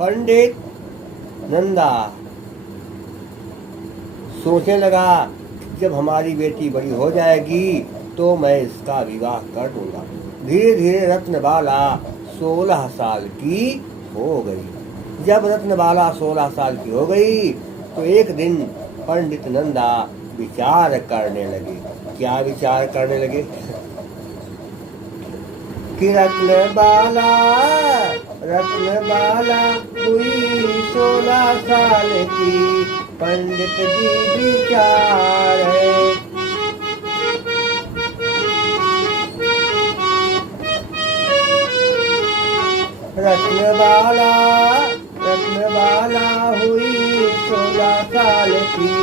पंडित नंदा सोचने लगा, जब हमारी बेटी बड़ी हो जाएगी तो मैं इसका विवाह कर दूंगा। धीरे धीरे रत्नबाला 16 साल की हो गई। जब रत्नबाला 16 साल की हो गई तो एक दिन पंडित नंदा विचार करने लगे। क्या विचार करने लगे? कि रत्नबाला हुई 16 साल की, पंडित जी विचार है। रत्नबाला हुई 16 साल की,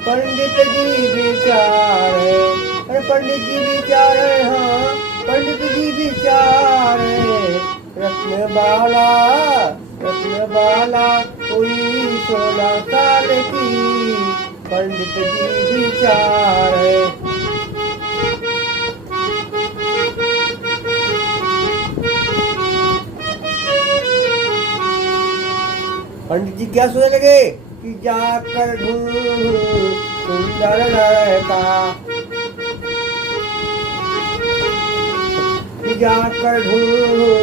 पंडित जी विचार है। अरे पंडित जी विचार है, हाँ पंडित जी विचार है। रत्नबाला हुई 16 साल की, पंडित जी विचार है। पंडित जी क्या सोचने लगे कि जाकर ढूंढूं सुंदर लड़का, जाकर ढूंढूं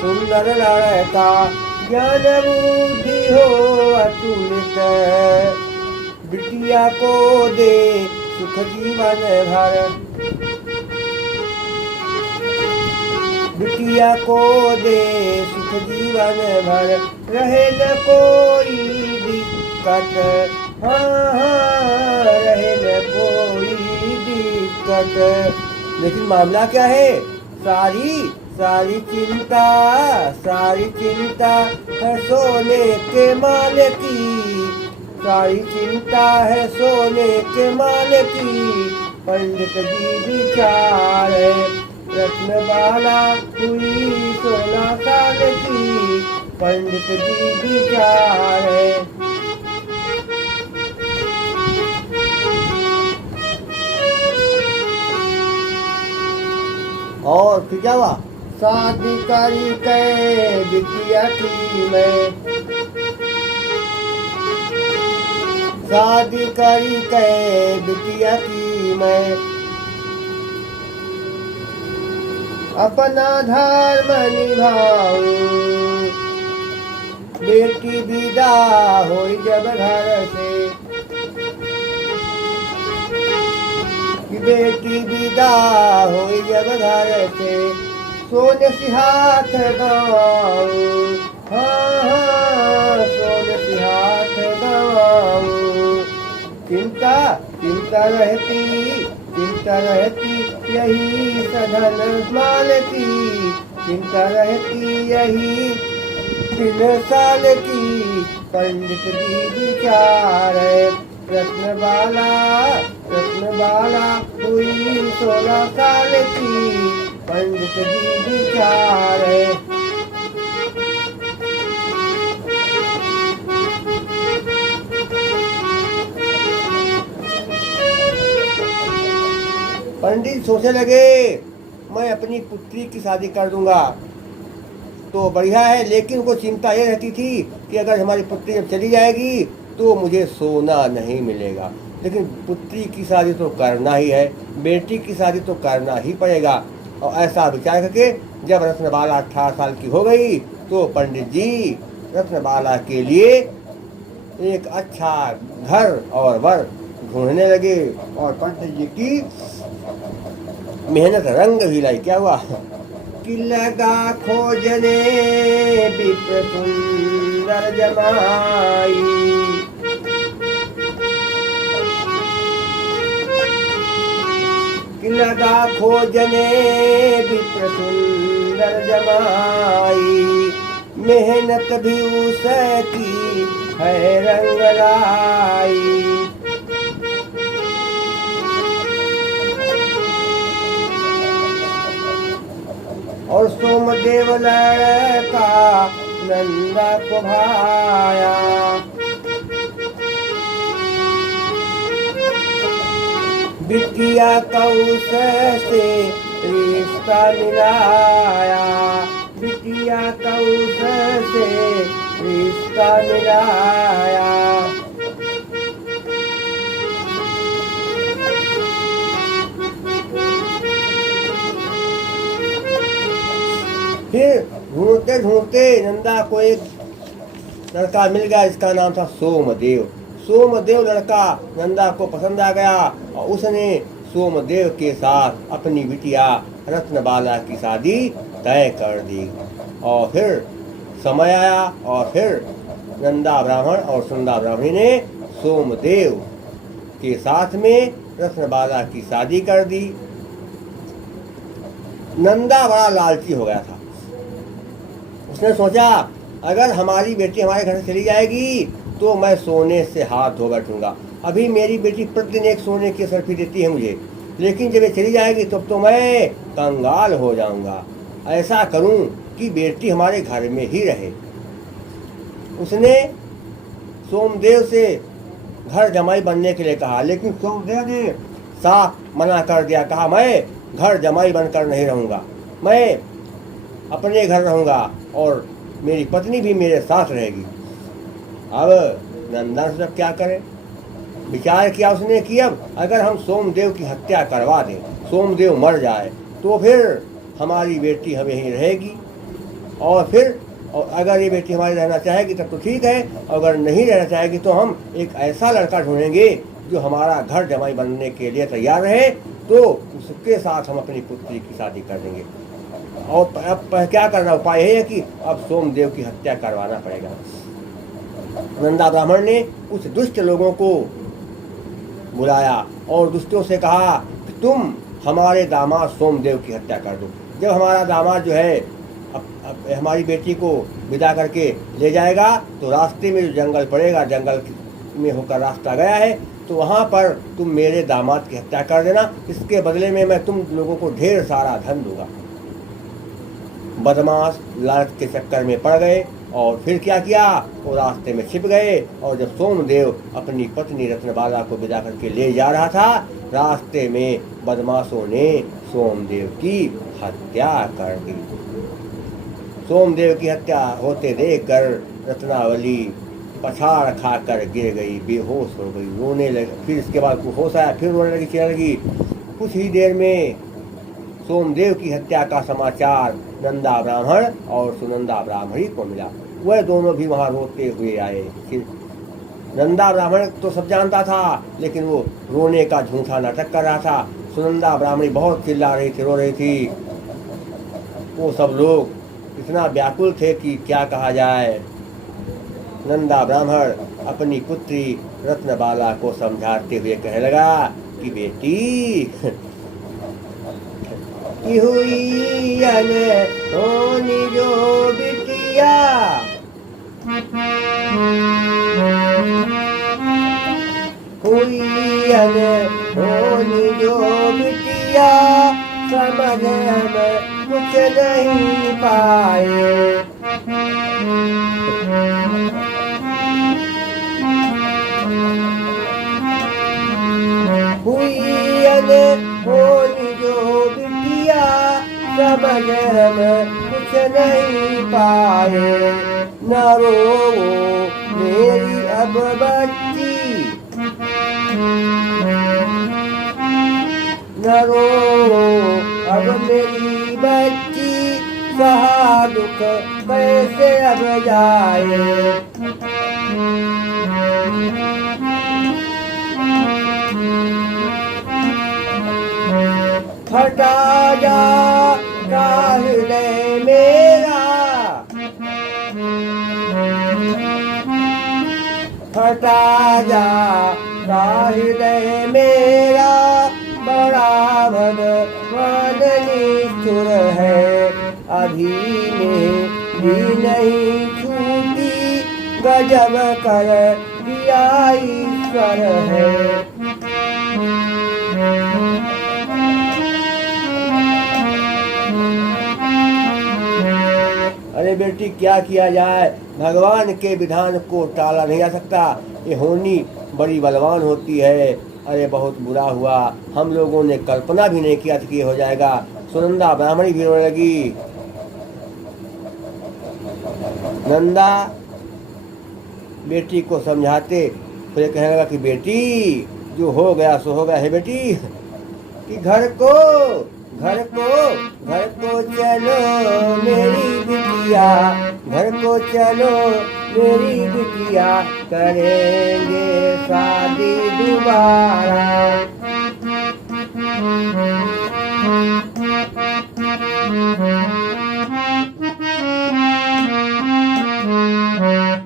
सुंदर लड़का, ज्ञान बुद्धि हो अतुलित, बिटिया को दे सुख जीवन भर, बिटिया को दे सुख जीवन भर, रहे न कोई दिक्कत, हाँ रहे न कोई दिक्कत। लेकिन मामला क्या है? सारी चिंता है सोने के माल की, सारी चिंता है सोने के माल की, पंडित जी विचार है। रत्नबाला हुई 16 साल की, पंडित जी विचार है। और फिर क्या हुआ? शादी करी के बिटिया की मैं, शादी करी के बिटिया की मैं, अपना धर्म निभाऊं, बेटी विदा हो जब घर से, बेटी विदा हो जब घर से, सोने से हाथ गवाऊं, हाँ सोने से हाथ गवाऊं। चिंता रहती यही सधन माल की, चिंता रहती यही 3 साल की, पंडित जी विचार है। रत्नबाला हुई 16 साल की, पंडित जी विचार है। पंडित सोचने लगे, मैं अपनी पुत्री की शादी कर दूंगा तो बढ़िया है, लेकिन उनको चिंता ये रहती थी कि अगर हमारी पुत्री जब चली जाएगी तो मुझे सोना नहीं मिलेगा। लेकिन पुत्री की शादी तो करना ही है, बेटी की शादी तो करना ही पड़ेगा। और ऐसा विचार करके जब रत्नबाला 18 साल की हो गई तो पंडित जी रत्नबाला के लिए एक अच्छा घर और वर ढूंढने लगे। और पंडित जी की मेहनत रंग भी लाई। क्या हुआ कि लगा खोजने विप्र सुंदर जमाई, कि लगा खोजने विप्र सुंदर जमाई, मेहनत भी उसकी है रंग लाई। और सोमदेव लड़का नंदा को भाया, बिटिया कौश से रिश्ता मिलाया, बिटिया कौश से रिश्ता मिलाया। फिर ढूंढते ढूंढते नंदा को एक लड़का मिल गया, इसका नाम था सोमदेव। सोमदेव लड़का नंदा को पसंद आ गया और उसने सोमदेव के साथ अपनी बिटिया रत्नबाला की शादी तय कर दी। और फिर समय आया और फिर नंदा ब्राह्मण और सुनंदा ब्राह्मणी ने सोमदेव के साथ में रत्नबाला की शादी कर दी। नंदा बड़ा लालची हो गया था। उसने सोचा अगर हमारी बेटी हमारे घर से चली जाएगी तो मैं सोने से हाथ धो बैठूंगा। अभी मेरी बेटी प्रतिदिन एक सोने की सर्फी देती है मुझे, लेकिन जब ये चली जाएगी तब तो मैं कंगाल हो जाऊंगा। ऐसा करूं कि बेटी हमारे घर में ही रहे। उसने सोमदेव से घर जमाई बनने के लिए कहा, लेकिन सोमदेव ने साफ मना कर दिया। कहा मैं घर जमाई बनकर नहीं रहूंगा, मैं अपने घर रहूंगा और मेरी पत्नी भी मेरे साथ रहेगी। अब नंदा ने क्या करे, विचार किया उसने कि अब अगर हम सोमदेव की हत्या करवा दें, सोमदेव मर जाए तो फिर हमारी बेटी हमें ही रहेगी। और फिर अगर ये बेटी हमारी रहना चाहेगी तब तो ठीक है, अगर नहीं रहना चाहेगी तो हम एक ऐसा लड़का ढूंढेंगे जो हमारा घर जमाई बनने के लिए तैयार रहे, तो उसके साथ हम अपनी पुत्री की शादी कर देंगे। और अब क्या करना, उपाय है कि अब सोमदेव की हत्या करवाना पड़ेगा। नंदा ब्राह्मण ने कुछ दुष्ट लोगों को बुलाया और दुष्टों से कहा कि तुम हमारे दामाद सोमदेव की हत्या कर दो। जब हमारा दामाद जो है अब हमारी बेटी को विदा करके ले जाएगा तो रास्ते में जो जंगल पड़ेगा, जंगल में होकर रास्ता गया है, तो वहाँ पर तुम मेरे दामाद की हत्या कर देना। इसके बदले में मैं तुम लोगों को ढेर सारा धन दूंगा। बदमाश लालच के चक्कर में पड़ गए और फिर क्या किया, वो रास्ते में छिप गए। और जब सोमदेव अपनी पत्नी रत्नबाला को विदा करके ले जा रहा था, रास्ते में बदमाशों ने सोमदेव की हत्या कर दी। सोमदेव की हत्या होते देखकर रत्नावली पछाड़ खाकर गिर गई, बेहोश हो गई, रोने लगी। फिर इसके बाद होश आया, फिर रोने लगी, चिल्लाने लगी। कुछ ही देर में सोमदेव की हत्या का समाचार नंदा ब्राह्मण और सुनंदा ब्राह्मणी को मिला। वह दोनों भी वहां रोते हुए आए। नंदा ब्राह्मण तो सब जानता था, लेकिन वो रोने का झूठा नाटक कर रहा था। सुनंदा ब्राह्मणी बहुत चिल्ला रही थी, रो रही थी। वो सब लोग इतना व्याकुल थे कि क्या कहा जाए। नंदा ब्राह्मण अपनी पुत्री रत्नबाला को समझाते हुए कहने लगा कि बेटी हुई अनहोनी जो बिटिया, हुई अनहोनी जो बिटिया, समझ हम कुछ नहीं पाए। हुई अनहोनी जो बिटिया, समझ हम कुछ नहीं पाए। न रो मेरी अब बच्ची, न रो अब मेरी बच्ची, सहा दुख कैसे अब जाए। हटा जा हृदय मेरा, हटा जा हृदय मेरा, बड़ा भगवान निष्ठुर है। अभी में भी नहीं छूटी, गजब कर दिया ईश्वर है। अरे बेटी क्या किया जाए, भगवान के विधान को टाला नहीं जा सकता। ये होनी बड़ी बलवान होती है। अरे बहुत बुरा हुआ, हम लोगों ने कल्पना भी नहीं किया था कि ये हो जाएगा। सुनंदा ब्राह्मणी भी रोने लगी। नंदा बेटी को समझाते तो ये कहने लगा कि बेटी जो हो गया सो हो गया है बेटी, कि घर को चलो मेरी बिटिया, घर को चलो मेरी बिटिया, करेंगे शादी दोबारा।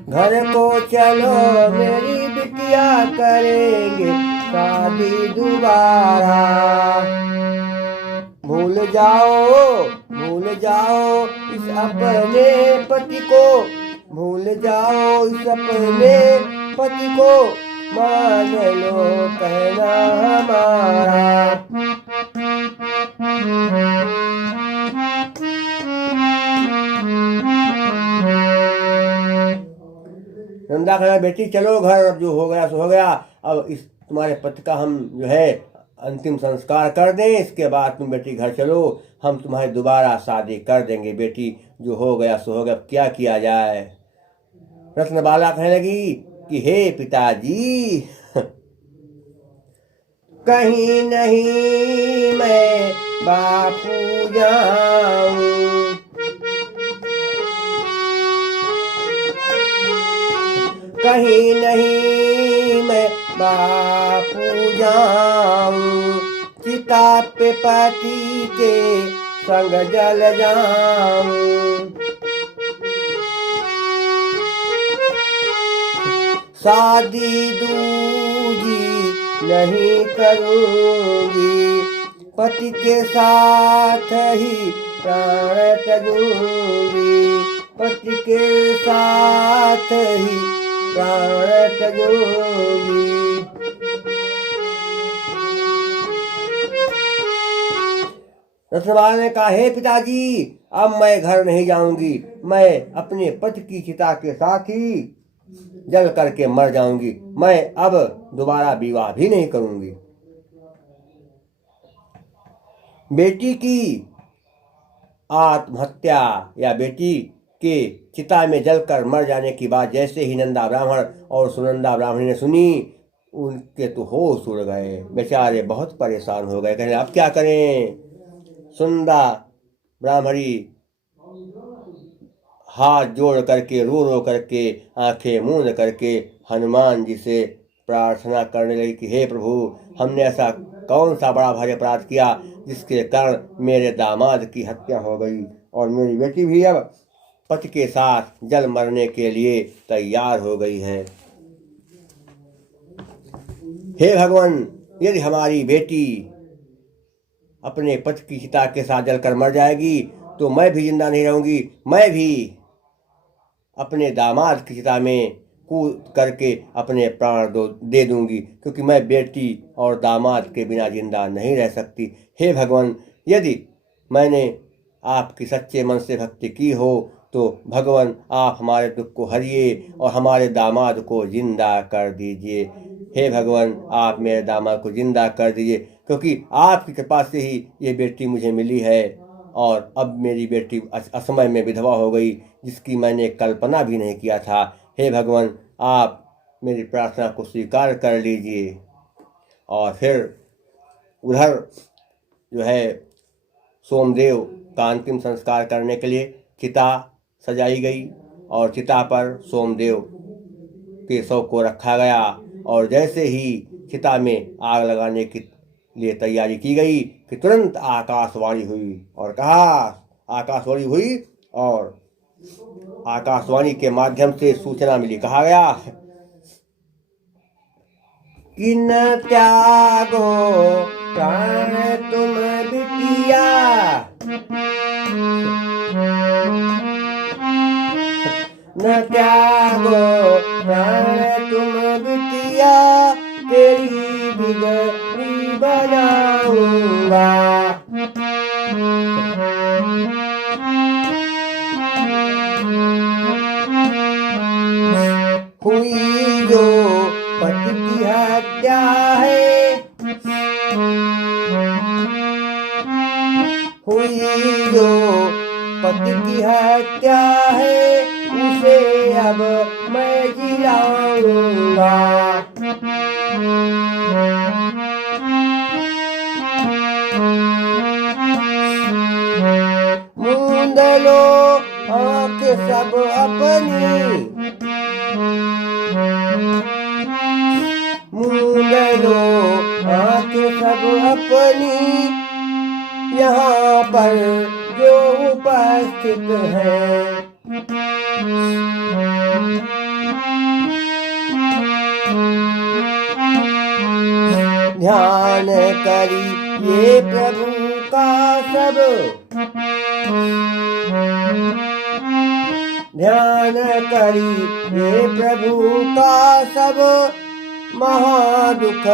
घर को चलो मेरी बिटिया, करेंगे शादी दोबारा। भूल जाओ इस अपने पति को, भूल जाओ इस अपने पति को, मान लो कहना हमारा। नंदा कहना बेटी चलो घर, अब जो हो गया सो हो गया, अब इस तुम्हारे पति का हम जो है अंतिम संस्कार कर दें, इसके बाद तुम बेटी घर चलो, हम तुम्हारी दोबारा शादी कर देंगे बेटी, जो हो गया सो हो गया, क्या किया जाए। रत्नबाला कहने लगी कि हे पिताजी, कहीं नहीं मैं बापू जाऊं, कहीं नहीं मैं बापू जाऊं, चिता पे पति के संग जल जाऊं, शादी दूजी नहीं करूंगी, पति के साथ ही प्राण त्यागूंगी, पति के साथ ही प्राण त्यागूंगी। रत्नबाला ने कहा हे पिताजी, अब मैं घर नहीं जाऊंगी, मैं अपने पति की चिता के साथ ही जल करके मर जाऊंगी, मैं अब दोबारा विवाह भी नहीं करूंगी। बेटी की आत्महत्या या बेटी के चिता में जलकर मर जाने की बात जैसे ही नंदा ब्राह्मण और सुनंदा ब्राह्मणी ने सुनी, उनके तो होश उड़ गए, बेचारे बहुत परेशान हो गए, कहने अब क्या करें। सुनंदा ब्राह्मणी हाथ जोड़ करके रो रो करके आंखें मूंद करके हनुमान जी से प्रार्थना करने लगी कि हे प्रभु, हमने ऐसा कौन सा बड़ा भारी अपराध किया जिसके कारण मेरे दामाद की हत्या हो गई और मेरी बेटी भी अब पति के साथ जल मरने के लिए तैयार हो गई है। हे भगवान, यदि हमारी बेटी अपने पति की चिता के साथ जलकर मर जाएगी तो मैं भी जिंदा नहीं रहूंगी, मैं भी अपने दामाद की चिता में कूद करके अपने प्राण दे दूंगी, क्योंकि मैं बेटी और दामाद के बिना जिंदा नहीं रह सकती। हे भगवान, यदि मैंने आपकी सच्चे मन से भक्ति की हो तो भगवान आप हमारे दुख को हरिए और हमारे दामाद को जिंदा कर दीजिए। हे भगवान, आप मेरे दामाद को जिंदा कर दीजिए, क्योंकि आपकी कृपा से ही ये बेटी मुझे मिली है और अब मेरी बेटी असमय में विधवा हो गई, जिसकी मैंने कल्पना भी नहीं किया था। हे भगवान, आप मेरी प्रार्थना को स्वीकार कर लीजिए। और फिर उधर जो है सोमदेव का अंतिम संस्कार करने के लिए चिता सजाई गई और चिता पर सोमदेव के शव को रखा गया, और जैसे ही चिता में आग लगाने के लिए तैयारी की गई कि तुरंत आकाशवाणी हुई और कहा, आकाशवाणी हुई और आकाशवाणी के माध्यम से सूचना मिली, कहा गया कि न त्यागो प्राण तुम बिटिया, न त्यागो प्राण तुम बिटिया, तेरी बिगड़ी बनाऊंगा। हुई जो पति की हत्या है, हुई जो पति की हत्या है, उसे अब मैं जिलाऊंगा। मूंद लो आँख सब अपनी, मूंद लो आँख सब अपनी, यहाँ पर जो उपस्थित है। ध्यान करिए प्रभु का सब, ध्यान करिए प्रभु का सब, महादुख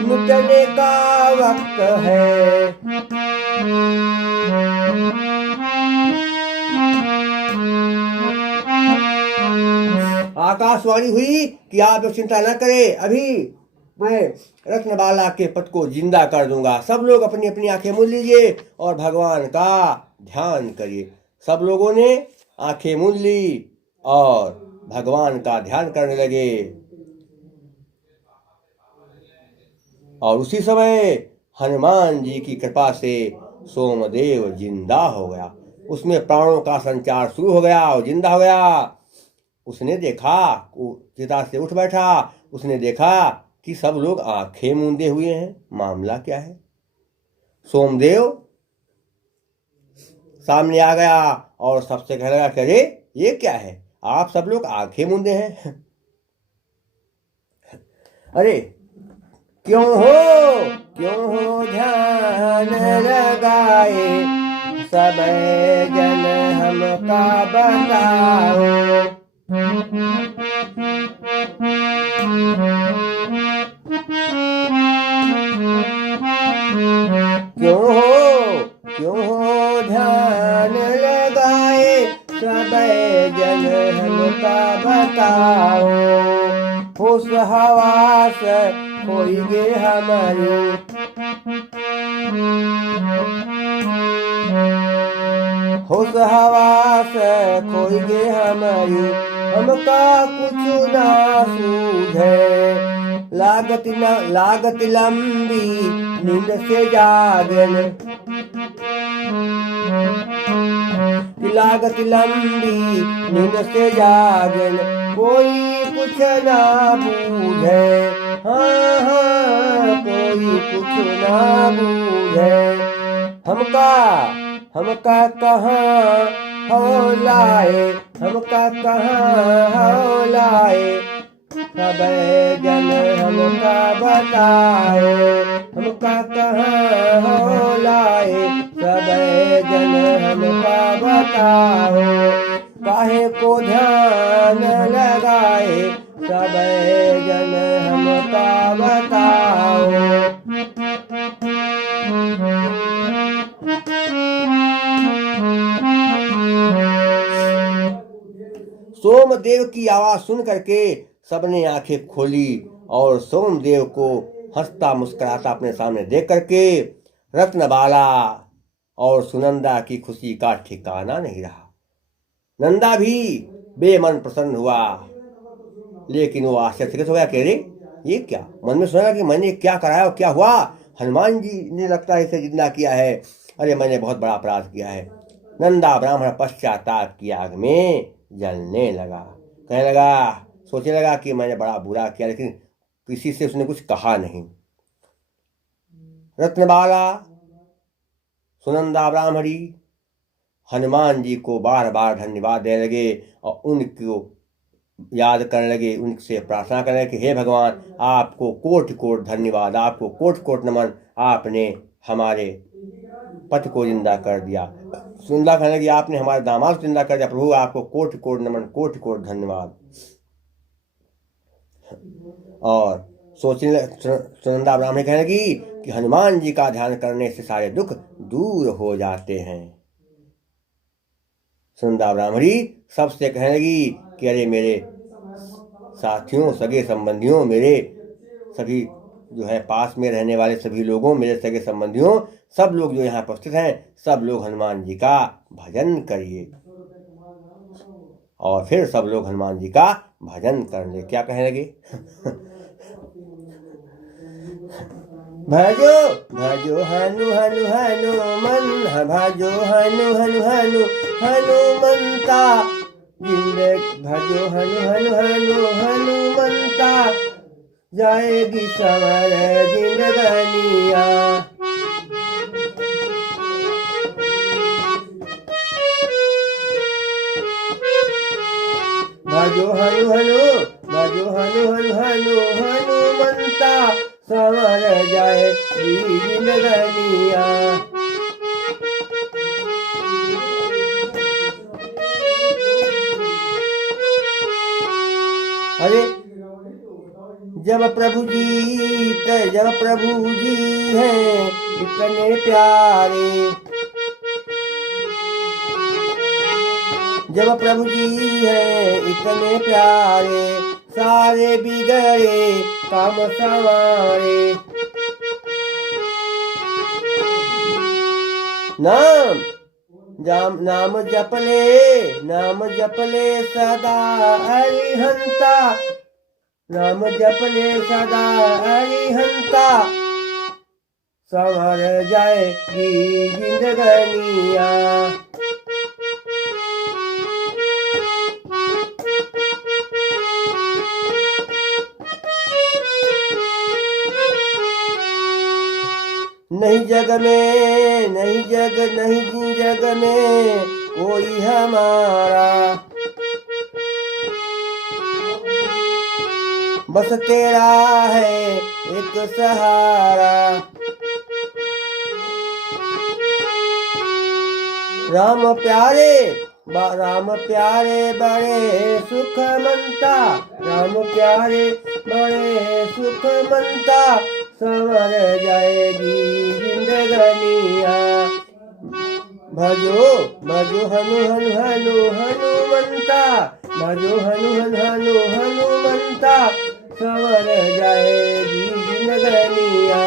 मिटने का वक्त है। आकाशवाणी हुई कि आप चिंता न करें, अभी मैं रत्नबाला के पद को जिंदा कर दूंगा। सब लोग अपनी अपनी आंखें मूंद लीजिए और भगवान का ध्यान करिए। सब लोगों ने आंखें मूंद ली और भगवान का ध्यान करने लगे। और उसी समय हनुमान जी की कृपा से सोमदेव जिंदा हो गया। उसमें प्राणों का संचार शुरू हो गया और जिंदा हो गया। उसने देखा, चिता से उठ बैठा। उसने देखा कि सब लोग आंखें मूंदे हुए हैं। मामला क्या है? सोमदेव सामने आ गया और सबसे कहने लगा कि अरे ये क्या है, आप सब लोग आंखें मूंदे हैं। अरे क्यों हो ध्यान लगाए, सब जन हमका बताओ। क्यों हो ध्यान लगाए, सब जन हमका बताओ। होश हवास खोई गे हमारी, होश हवास खोई गे हमारी, हमका कुछ ना सूझे। लागत लंबी नींद से जागन, लागत लंबी नींद से जागन, कोई कुछ ना बूझे। हाँ कोई कुछ ना बूझे। हमका कहाँ हो लाए, हमका कहाँ हो लाए, सब जन हमका बताए। हमका कहाँ हो लाए, सब जन हमका बताओ। काहे को ध्यान लगाए, सब जन हमका बताओ। सोमदेव की आवाज सुन करके सबने आंखें खोली और सोमदेव को हंसता मुस्कुराता अपने सामने देख करके रत्नबाला और सुनंदा की खुशी का ठिकाना नहीं रहा। नंदा भी बेमन प्रसन्न हुआ, लेकिन वो आश्चर्यचकित हो गया कि अरे ये क्या, मन में सोचा कि मैंने क्या कराया और क्या हुआ। हनुमान जी ने लगता है इसे जिंदा किया है। अरे मैंने बहुत बड़ा अपराध किया है। नंदा ब्राह्मण पश्चाताप की आग में जलने लगा। कहने लगा, सोचने लगा कि मैंने बड़ा बुरा किया, लेकिन किसी से उसने कुछ कहा नहीं। रत्नबाला सुनंदा ब्राह्मणी हनुमान जी को बार बार धन्यवाद देने लगे और उनको याद करने लगे, उनसे प्रार्थना करने लगे कि हे भगवान, आपको कोटि कोटि धन्यवाद, आपको कोटि कोटि नमन, आपने हमारे पति को जिंदा कर दिया। सुनंदा कहने लगी, आपने हमारे दामाद को जिंदा कर दिया, प्रभु आपको कोटि कोटि नमन, कोटि कोटि धन्यवाद। और सोचने सुनंदा ब्राह्मणी कहने लगी कि हनुमान जी का ध्यान करने से सारे दुख दूर हो जाते हैं। सुनंदा ब्राह्मणी सबसे कहने लगी कि अरे मेरे साथियों, सगे संबंधियों, मेरे सभी जो है पास में रहने वाले सभी लोगों, मेरे सगे संबंधियों, सब लोग जो यहाँ उपस्थित हैं, सब लोग हनुमान जी का भजन करिए। और फिर सब लोग हनुमान जी का भजन करने क्या कहने लगे। भजो भजो हनु हनु हनुमन, भजो हनु हनु हनु हनुमंता, भजो हनु हनु हनु हनुमंता, जाएगी सवर जिंदगानिया। भजो हनु हनु भजो हनु हनु हनु हनुमंता, सवर जाएगी जिंदगानिया। अरे जब प्रभु जी हैं इतने प्यारे, जब प्रभु जी हैं इतने प्यारे, सारे बिगड़े काम संवारे। नाम जप ले सदा अरिहंता, नाम जप ले सदा अरिहंता, संवर जाएगी जिंदगानिया। नहीं जग में कोई हमारा, बस तेरा है एक सहारा। राम प्यारे बड़े सुख मनता, राम प्यारे बड़े सुख मनता, संवर जाएगी जिंदगानिया। भजो हनु हनु हनु हनुमंता, भजो हनु हनु हनु हनुमंता, संवर जाएगी जिंदगानिया।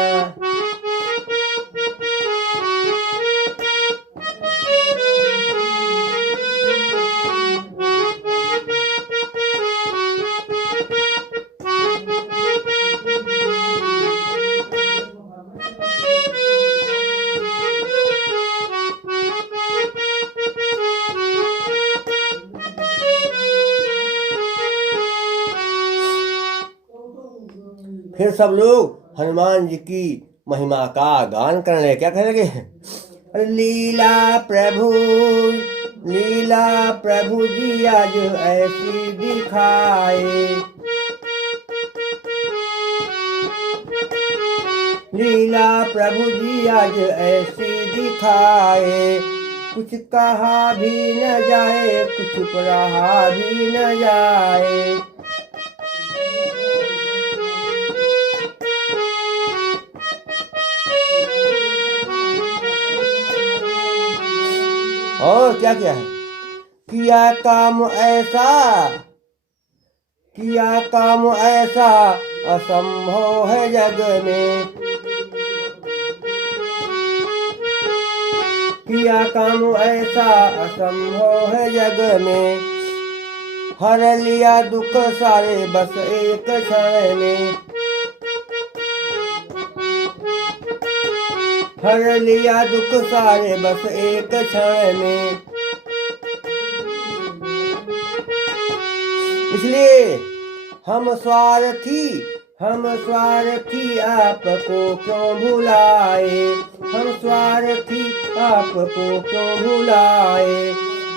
फिर सब लोग हनुमान जी की महिमा का गान करने लगे। क्या कहने लगे। लीला प्रभु जी आज ऐसी दिखाए, लीला प्रभु जी आज ऐसी दिखाए, कुछ कहा भी न जाए, कुछ पढ़ा भी न जाए। और क्या क्या है। किया काम ऐसा असंभव है जग में, किया काम ऐसा असंभव है जग में, हर लिया दुख सारे बस एक क्षण में, हर लिया दुख सारे बस एक क्षण में। इसलिए हम स्वार्थी आपको क्यों भुलाए, हम स्वार्थी आपको क्यों भुलाए,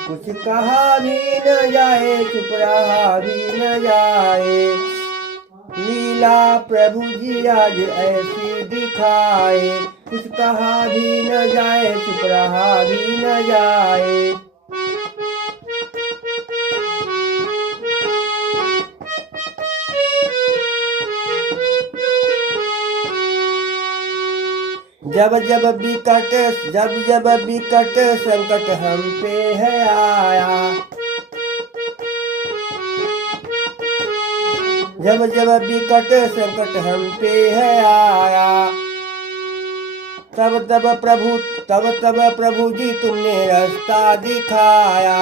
कुछ कहा भी न जाए, चुप रहा भी न जाए। लीला प्रभु जी आज ऐसी दिखाए, कुछ कहा भी न जाए, चुप रहा भी न जाए। जब जब विकट संकट हम पे है आया, जब जब विकट संकट हम पे है आया, तब तब प्रभु जी तुमने रास्ता दिखाया।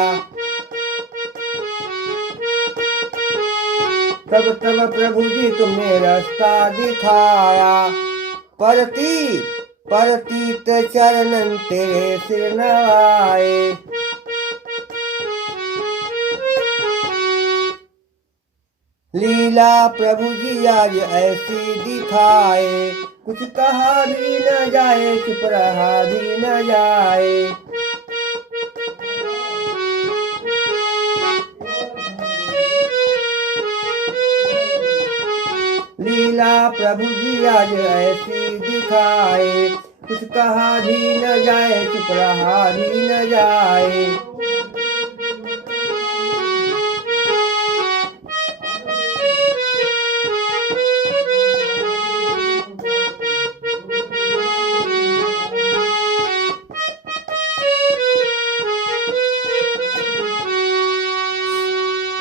तब तब प्रभु जी तुमने रास्ता दिखाया, परती परतीत चरणन तेरे सिर नवाए। लीला प्रभु जी आज ऐसी दिखाए, कुछ कहा भी न जाए चुप रहा भी न जाए। लीला प्रभु जी आज ऐसी दिखाए, कुछ कहा भी न जाए चुप रहा भी न जाए।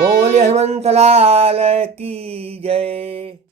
बोले हनुमंत लाल की जय।